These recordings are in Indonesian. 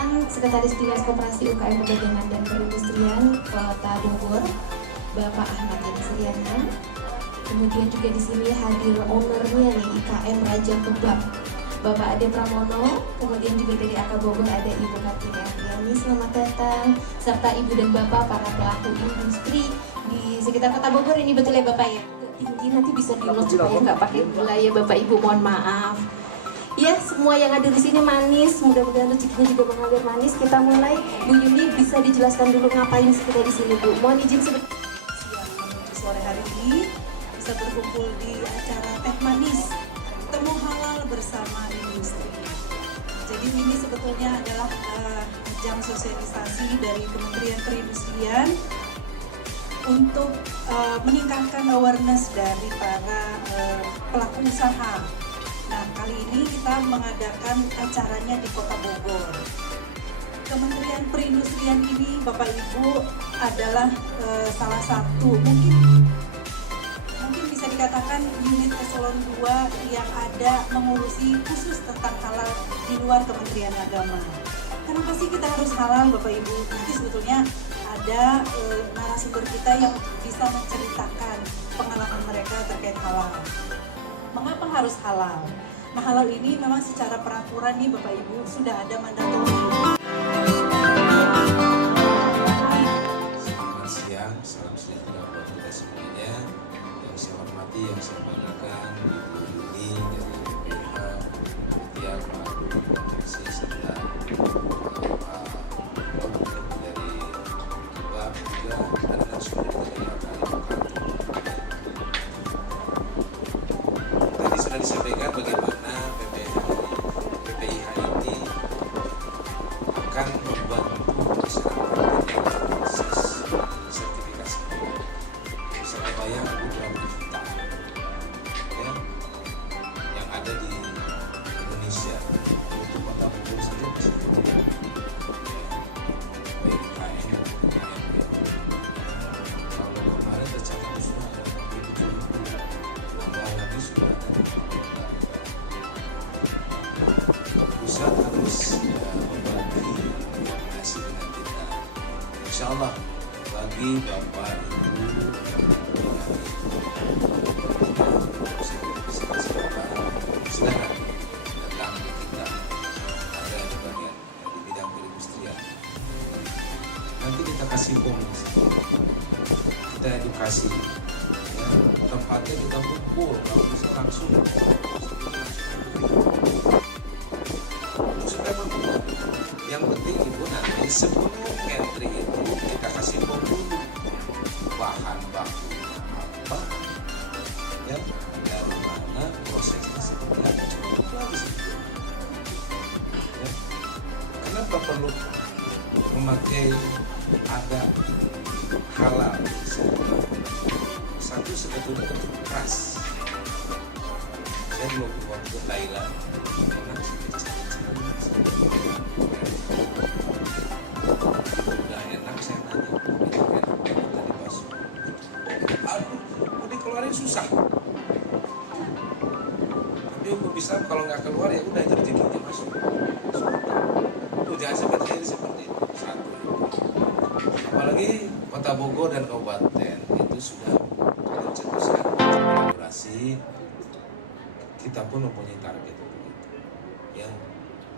perkenalkan Sekretaris Dinas Koperasi UKM Perdagangan dan Perindustrian Kota Bogor, Bapak Ahmad Suryana. Kemudian juga di sini hadir ownernya nih IKM Raja Kebab, Bapak Ade Pramono. Kemudian juga dari AK Bogor ada Ibu Kartini Afriani, selamat datang. Serta Ibu dan Bapak para pelaku industri di sekitar Kota Bogor ini, betul ya Bapak ya? Ini nanti bisa di-note supaya nggak pakai gula ya Bapak Ibu, mohon maaf. Ya, semua yang ada di sini manis, mudah-mudahan rezekinya juga mengalir manis. Kita mulai, Bu Yuni bisa dijelaskan dulu ngapain kita di sini Bu. Mohon izin sebentar. Siang menuju sore hari ini bisa berkumpul di acara Teh Manis Temu Halal bersama industri. Jadi ini sebetulnya adalah ajang sosialisasi dari Kementerian Perindustrian untuk meningkatkan awareness dari para pelaku usaha. Nah, kali ini kita mengadakan acaranya di Kota Bogor. Kementerian Perindustrian ini, Bapak Ibu, adalah salah satu, mungkin bisa dikatakan unit eselon 2 yang ada mengurusi khusus tentang halal di luar Kementerian Agama. Kenapa sih kita harus halal, Bapak Ibu? Nanti sebetulnya ada narasumber kita yang bisa menceritakan pengalaman mereka terkait halal. Mengapa harus halal? Nah, halal ini memang secara peraturan nih Bapak Ibu sudah ada mandatori. Selamat siang, salam sejahtera buat kita semuanya. Yang saya hormati, yang saya banggakan, Ibu Yuni dari BPH, Ketia Pak Komisi serta Pak dari Kebab juga dan narasumber dari tadi sudah disampaikan bagaimana PPIH ini akan membantu masyarakat dalam proses sertifikasi. Saya bayang ada beberapa juta ya, yang ada di Indonesia. Untuk Kota Bogor saja masih kecil. Baik IKM maupun KMP. Kalau kemarin tercatat sudah ada 47.000, lagi sudah ada. Pusat harus membagi koordinasi dengan kita. Insya Allah bagi Bapak Ibu silakan datang ke kita, ada di bagian di bidang perindustrian. Nanti kita kasih bonus, kita edukasi, ya, tempatnya kita kumpul, kalau bisa langsung. Yang penting Ibu nanti sebelum entry itu kita kasih bom dulu bahan bakunya apa ya, dari mana prosesnya seperti apa, cukup lagi ya. Kenapa perlu memakai ada halal? Satu sebetulnya untuk trust. Saya dulu waktu ke Thailand enak sih, udah enak, saya nanya itu enak tadi bakso, aduh mau dikeluarin susah, tapi aku bisa kalau nggak keluar ya udah terjadinya masuk. Tuh jangan sampai seperti itu. Satu, apalagi Kota Bogor dan Kabupaten itu sudah mencetuskan kolaborasi. Kita pun mempunyai target untuk itu ya.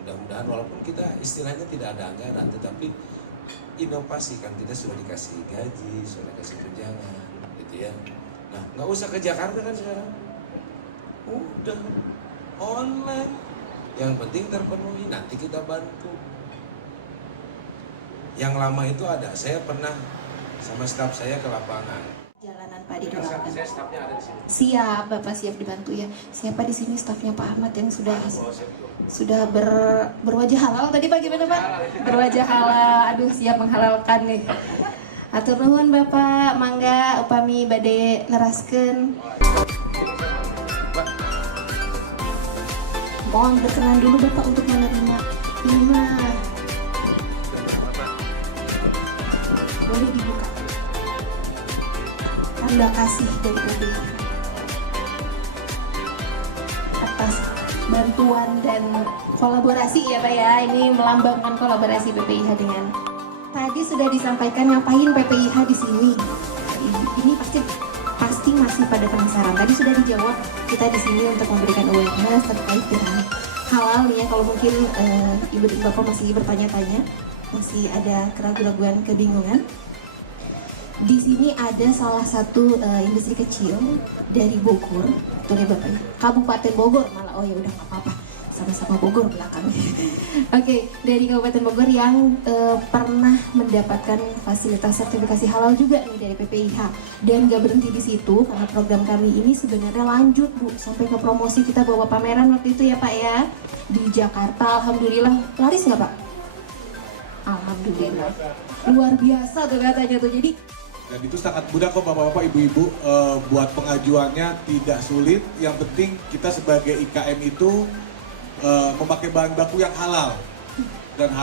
Mudah-mudahan walaupun kita istilahnya tidak ada anggaran, tetapi inovasi kan, kita sudah dikasih gaji, sudah dikasih tunjangan gitu ya. Nah, nggak usah ke Jakarta kan sekarang, udah online, yang penting terpenuhi, nanti kita bantu. Yang lama itu ada, saya pernah sama staf saya ke lapangan. Jalanan Pak didoakan. Saya stafnya ada di sini. Siap, Bapak siap dibantu ya. Siapa di sini stafnya Pak Ahmad yang sudah berwajah halal tadi Pak, gimana Pak? Berwajah halal, aduh siap menghalalkan nih. Atur nuhun Bapak, mangga upami bade neraskeun. Mohon berkenan dulu Bapak untuk menerima ini mah. Boleh dibuka. Tanda kasih dari PBIH atas bantuan dan kolaborasi ya Pak ya. Ini melambangkan kolaborasi PPIH dengan. Tadi sudah disampaikan ngapain PPIH di sini. Ini pasti masih pada penasaran. Tadi sudah dijawab, kita di sini untuk memberikan awareness terkait dengan halal ya. Kalau mungkin ibu dan bapak masih bertanya-tanya, masih ada keraguan-keraguan, kebingungan. Di sini ada salah satu industri kecil dari Bogor, betul ya Bapak? Kabupaten Bogor malah. Oh ya udah nggak apa-apa, sama-sama Bogor belakangnya. Oke, dari Kabupaten Bogor yang pernah mendapatkan fasilitas sertifikasi halal juga nih dari PPIH. Dan nggak berhenti di situ, karena program kami ini sebenarnya lanjut Bu, sampai ke promosi kita bawa pameran waktu itu ya Pak ya, di Jakarta. Alhamdulillah, laris nggak Pak? Alhamdulillah, luar biasa tuh katanya tuh. Jadi dan itu sangat mudah kok bapak-bapak, ibu-ibu, buat pengajuannya tidak sulit. Yang penting kita sebagai IKM itu memakai bahan baku yang halal. Dan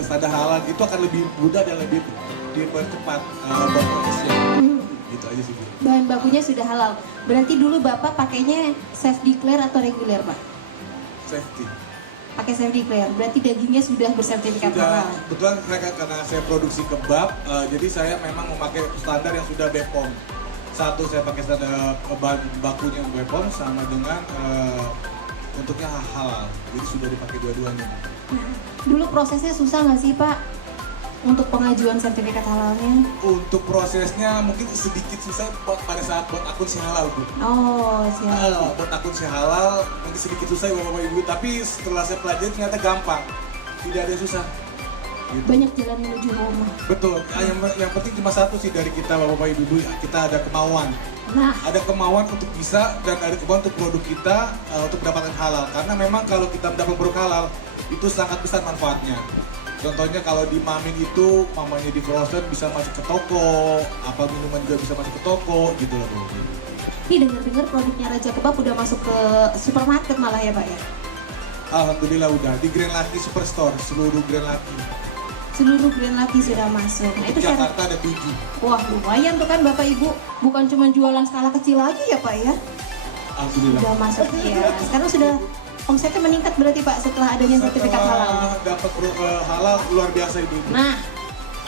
standar halal itu akan lebih mudah dan lebih dipercepat prosesnya. Gitu aja sih Bu. bahan bakunya sudah halal. Berarti dulu Bapak pakainya self declare atau reguler Pak? Safety. Pakai self declare, berarti dagingnya sudah bersertifikat Sudah, halal. kebetulan karena saya produksi kebab, jadi saya memang memakai standar yang sudah BPOM. Satu, saya pakai standar bahan bakunya BPOM sama dengan untuknya halal, jadi sudah dipakai dua-duanya. Dulu prosesnya susah nggak sih Pak untuk pengajuan sertifikat halalnya? Untuk prosesnya mungkin sedikit susah pada saat buat akun si halal Bu. Oh siap. Buat akun si halal mungkin sedikit susah ya bapak ibu, tapi setelah saya pelajari ternyata gampang, tidak ada yang susah. Gitu. Banyak jalan menuju rumah. Betul, yang penting cuma satu sih dari kita bapak ibu, kita ada kemauan. Nah, Ada kemauan untuk bisa dan ada kemauan untuk produk kita untuk mendapatkan halal. Karena memang kalau kita mendapat produk halal itu sangat besar manfaatnya. Contohnya kalau di Mamin itu mamanya di frozen bisa masuk ke toko, apa minuman juga bisa masuk ke toko gitu loh Bu. ini dengar-dengar produknya Raja Kebab udah masuk ke supermarket malah ya Pak ya? Alhamdulillah udah di Grand Lucky Superstore, seluruh Grand Lucky. Seluruh brand lagi sudah masuk. Nah, itu syarat. Jakarta ada 7. Wah lumayan tuh kan Bapak Ibu, bukan cuma jualan skala kecil lagi ya Pak ya? Alhamdulillah. Sudah masuk ya. Sekarang sudah omsetnya meningkat berarti Pak setelah adanya sertifikat halal. Dapat halal luar biasa Ibu. Nah,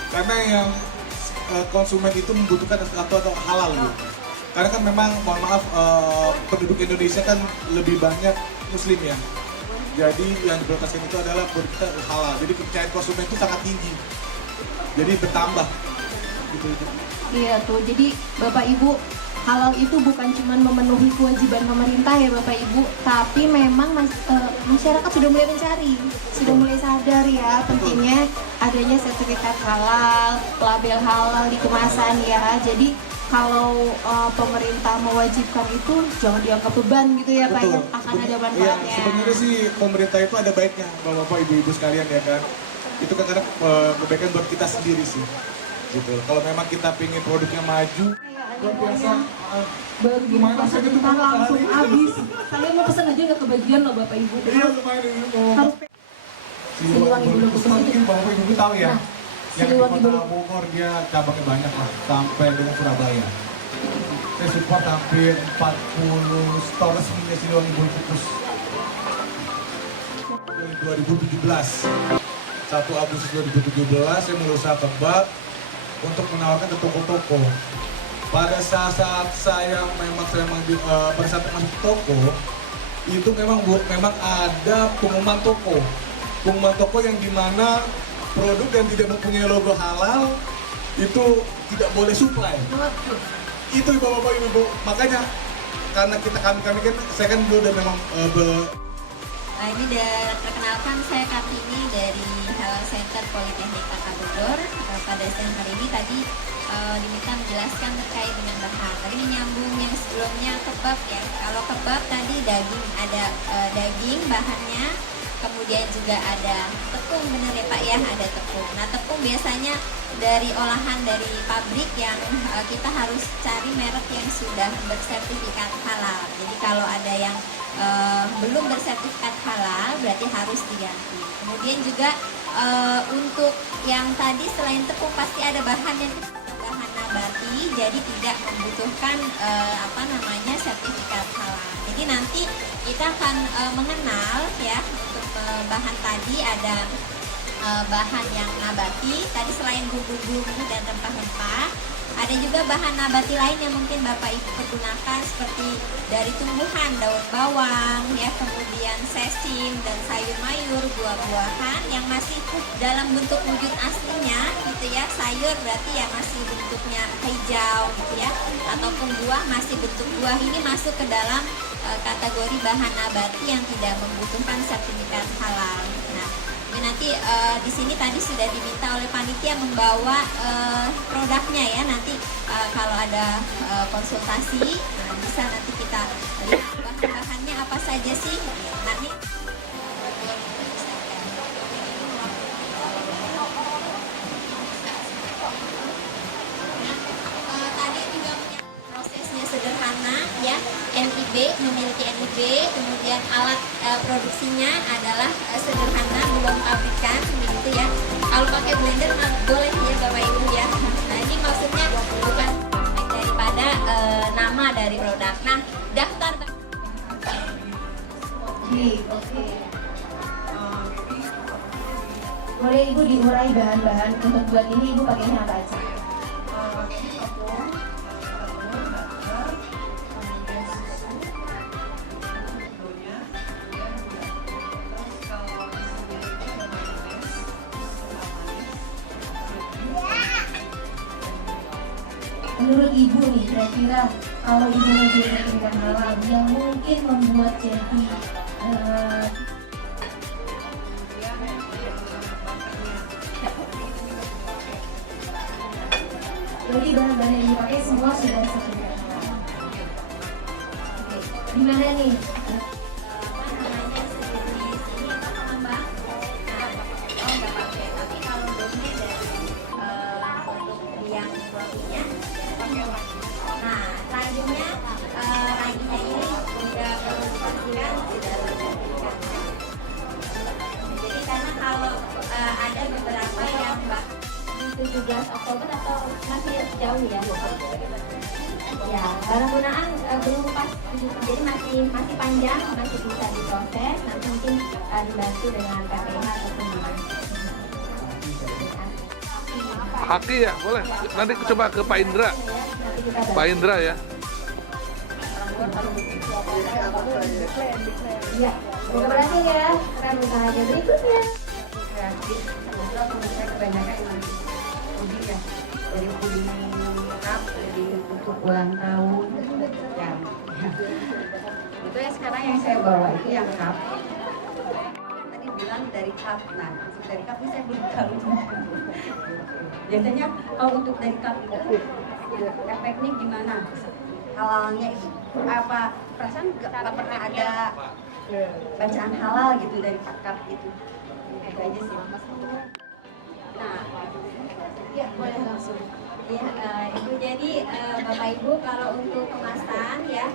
Karena yang konsumen itu membutuhkan sesuatu atau halal Bu. Karena kan memang mohon maaf penduduk Indonesia kan lebih banyak muslim ya. Jadi yang diprioritaskan itu adalah produk kita halal. Jadi kepercayaan konsumen itu sangat tinggi. Jadi bertambah gitu. iya tuh. Jadi Bapak Ibu, halal itu bukan cuma memenuhi kewajiban pemerintah ya Bapak Ibu, tapi memang masyarakat sudah mulai mencari, sudah mulai sadar ya pentingnya adanya sertifikat halal, label halal di kemasan ya. Jadi kalau pemerintah mewajibkan itu jangan dianggap beban gitu ya Pak ya, akan ada manfaatnya. Iya, sebenarnya sih pemerintah itu ada baiknya Bapak Ibu sekalian ya kan. Itu kan karena kebaikan buat kita sendiri sih. Gitu. Kalau memang kita pengen produknya maju, luar biasa. Baru Lumayan dimasak itu bentar langsung habis. Saya mau pesan aja nggak kebagian loh Bapak Ibu. Iya lumayan ini. Harus Siliwangi Bulu Kusum itu. Mungkin Bapak Ibu tahu ya. Nah, Yang di Siliwangi Bulu kota Bogor dia cabangnya banyak lah, sampai dengan Surabaya. Saya support hampir 40 store resminya Siliwangi Bulu Kusum. Dari 2017, 1 Agustus 2017 saya berusaha kebab untuk menawarkan ke toko-toko. Pada saat saya pada saat masuk toko itu memang ada pengumuman toko yang dimana produk yang tidak mempunyai logo halal itu tidak boleh supply. Itu bapak ibu, makanya karena kami kan saya kan dulu udah memang Nah, ini perkenalkan saya Kartini dari Halal Center Politeknik Kota Bogor. Pada siang hari ini tadi diminta menjelaskan terkait dengan bahan. Tadi ini nyambung yang sebelumnya kebab ya. Kalau kebab tadi daging, ada daging bahannya, kemudian juga ada tepung, benar ya Pak ya, ada tepung. Nah tepung biasanya dari olahan dari pabrik yang kita harus cari merek yang sudah bersertifikat halal. Jadi kalau ada yang belum bersertifikat halal berarti harus diganti. Kemudian juga untuk yang tadi selain tepung pasti ada bahan yang bahan nabati jadi tidak membutuhkan sertifikat halal. Jadi nanti kita akan mengenal ya untuk bahan tadi ada bahan yang nabati, tadi selain bumbu-bumbu dan rempah-rempah, ada juga bahan nabati lain yang mungkin Bapak Ibu pergunakan seperti dari tumbuhan, daun bawang, ya, kemudian sesim dan sayur mayur, buah-buahan yang masih dalam bentuk wujud aslinya, gitu ya. Sayur berarti ya masih bentuknya hijau, gitu ya, ataupun buah masih bentuk buah. Ini masuk ke dalam kategori bahan nabati yang tidak membutuhkan sertifikat halal. Nah, ini nanti di sini tadi sudah diminta oleh panitia membawa produknya ya. Nanti kalau ada konsultasi bisa nanti kita lihat bahan-bahannya apa saja sih. Nanti tadi juga prosesnya sederhana ya. NIB, memiliki NIB, kemudian alat produksinya adalah sederhana, belum pabrikan begitu ya. Kalau pakai blender boleh ya Bapak Ibu ya. Nah, ini maksudnya bukan daripada nama dari produk. Nah, daftar Oke. Boleh Ibu diurai bahan-bahan untuk buat ini Ibu pakainya apa aja? Menurut Ibu nih, kira-kira kalau Ibu menjadi sertifikat halal yang mungkin membuat jadi jadi bahan-bahan yang dipakai semua sudah sertifikat halal. Oke, gimana nih? raginya ini sudah perlu dipastikan sudah bersertifikat. Jadi karena kalau ada beberapa yang 17 Oktober atau masih jauh ya? Ya, barang gunaan belum pas, jadi masih panjang, masih bisa diproses. Nanti mungkin dibantu dengan KPH ataupun gimana. Haki ya, boleh. Nanti coba ke Pak Indra. Pak Indra ya. Iya, semoga berhasil ya. Kita usaha aja berikutnya. Kreatif, semoga saya kebanyakan yang puding ya, dari puding cup, jadi untuk ulang tahun ya. Itu ya sekarang yang saya bawa itu yang cup. Tadi bilang dari cup, nah dari cup ini saya belum tahu. Biasanya kalau untuk dari cup itu efeknya gimana? Halalnya itu apa? Perasaan nggak pernah ada bacaan halal gitu dari cup itu. Itu aja sih. Nah, ya boleh langsung. Ya, Ibu, jadi Bapak Ibu kalau untuk kemasan ya,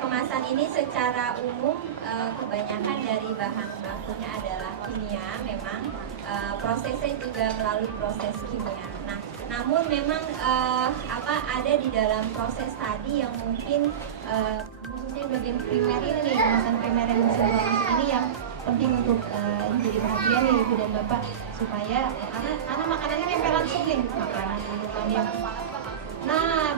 kemasan ini secara umum kebanyakan dari bahan bakunya adalah kimia, memang prosesnya juga melalui proses kimia. Nah, namun memang ada di dalam proses tadi yang mungkin khususnya bagian primer ini nih, kemasan primer yang bisa masuk ini yang penting untuk jadi perhatian ya Ibu dan Bapak supaya karena makanannya nempel langsung nih, makanan minuman yang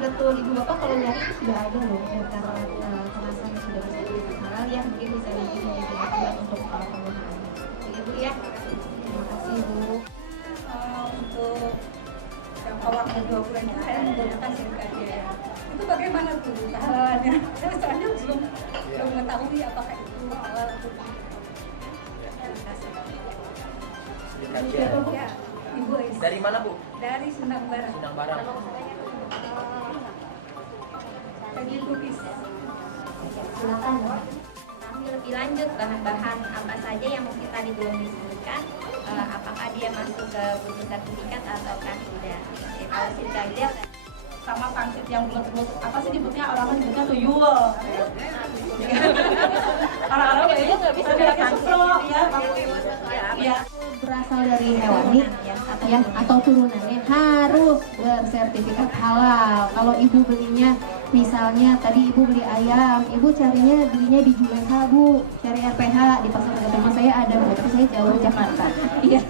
betul Ibu Bapak kalau nyari itu sudah ada loh daftar kemasan yang sudah bisa halal yang mungkin bisa nanti menjadi acuan untuk penggunaan. Ya Bu ya, terima kasih Bu. Untuk yang awalnya 2 bulan itu saya menggunakan SIM-nya. Itu bagaimana tuh kehalalannya? Saya soalnya belum mengetahui apakah itu halal atau tidak. Ya, Ibu Is. Dari mana Bu? Dari Sindang Barat. Sindang Barat. Tadi Lubis. Silakan. Kami lebih lanjut bahan-bahan apa saja yang mungkin tadi belum disebutkan, apakah dia masuk ke butuh sertifikat ataukah tidak. Oke, kalau tidak Sama pangsit yang bulat-bulat, apa sih disebutnya, orang nyebutnya tuyul. Orang-orang kayaknya nggak bisa bilangnya supro ya. Berasal dari hewani, ya atau turunannya harus bersertifikat halal. Kalau ibu belinya, misalnya tadi ibu beli ayam, ibu belinya di Juleha bu, cari RPH di pasar dekat rumah saya ada bu, tapi saya jauh Jakarta. Iya.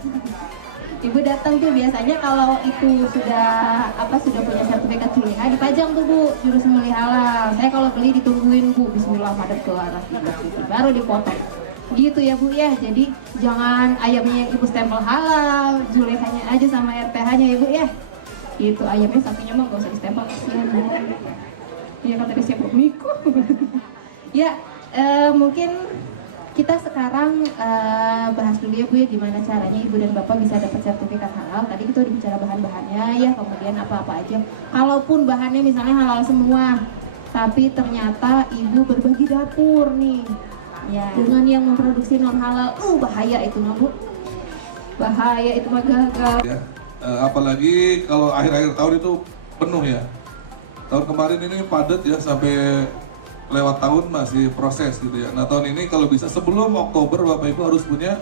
Ibu datang tuh biasanya kalau itu sudah punya sertifikat Juleha dipajang tuh bu, juru sembelih halal. Saya kalau beli ditungguin bu, Bismillah madep ke arah baru dipotong. Gitu ya bu ya, jadi jangan ayamnya yang ibu stempel halal, Julehanya aja sama RPH-nya ya bu ya. Gitu, ayamnya sapinya mah gak usah distempel, kasihan bu. Iya kata dia siapa Miko. Ya, mungkin kita sekarang bahas dulu ya bu ya, gimana caranya ibu dan bapak bisa dapat sertifikat halal. Tadi kita udah bicara bahan-bahannya ya, kemudian apa-apa aja. Kalaupun bahannya misalnya halal semua, tapi ternyata ibu berbagi dapur nih ya dengan yang memproduksi non halal, bahaya itu mah bu, bahaya itu mah gagal ya. Apalagi kalau akhir-akhir tahun itu penuh ya. Tahun kemarin ini padat ya, sampai lewat tahun masih proses gitu ya. Nah tahun ini kalau bisa sebelum Oktober Bapak Ibu harus punya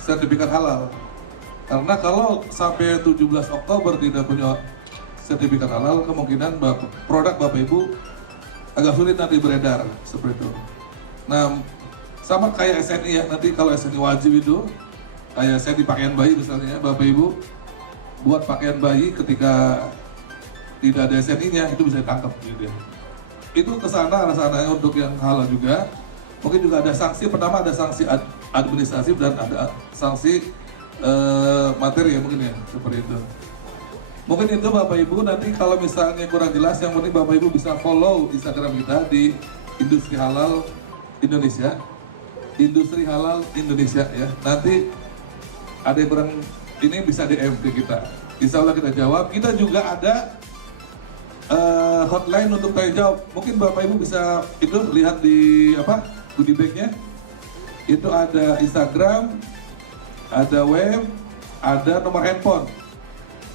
sertifikat halal. Karena kalau sampai 17 Oktober tidak punya sertifikat halal, kemungkinan produk Bapak Ibu agak sulit nanti beredar seperti itu. Nah sama kayak SNI ya, nanti kalau SNI wajib itu kayak saya di pakaian bayi misalnya, Bapak Ibu buat pakaian bayi ketika tidak ada SNI-nya itu bisa ditangkap gitu ya. Itu kesana rasanya untuk yang halal juga. Mungkin juga ada sanksi, pertama ada sanksi administratif dan ada sanksi materi ya mungkin ya, seperti itu. Mungkin itu Bapak Ibu, nanti kalau misalnya kurang jelas, yang penting Bapak Ibu bisa follow Instagram kita di Industri Halal Indonesia. Industri Halal Indonesia ya. Nanti ada yang kurang ini bisa DM ke kita. Insya Allah kita jawab. Kita juga ada hotline untuk tanya jawab. Mungkin Bapak Ibu bisa itu lihat di goodie bag-nya. Itu ada Instagram, ada web, ada nomor handphone.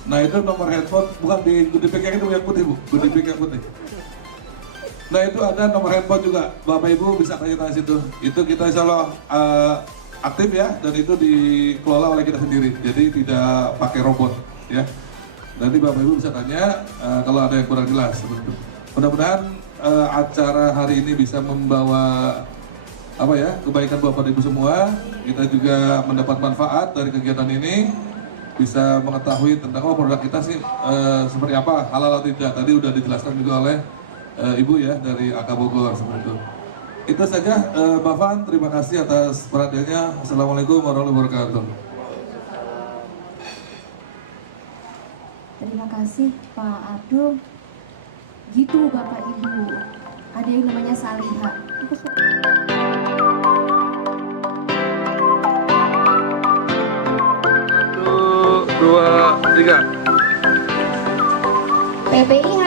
Nah itu nomor handphone, bukan di goodie bag yang itu yang putih bu, goodie bag yang putih. Nah itu ada nomor handphone juga, Bapak Ibu bisa tanya-tanya situ. Itu kita insya Allah aktif ya, dan itu dikelola oleh kita sendiri. Jadi tidak pakai robot ya. Nanti Bapak Ibu bisa tanya kalau ada yang kurang jelas. Mudah-mudahan acara hari ini bisa membawa kebaikan Bapak Ibu semua. Kita juga mendapat manfaat dari kegiatan ini, bisa mengetahui tentang produk kita sih seperti apa, halal atau tidak. Tadi udah dijelaskan juga oleh Ibu ya dari AK Bogor seperti itu. Itu saja Mbak Van, terima kasih atas perhatiannya. Assalamualaikum warahmatullahi wabarakatuh. Terima kasih Pak Abdul. Gitu Bapak Ibu, ada yang namanya Saliha. Satu, dua, tiga. PPIH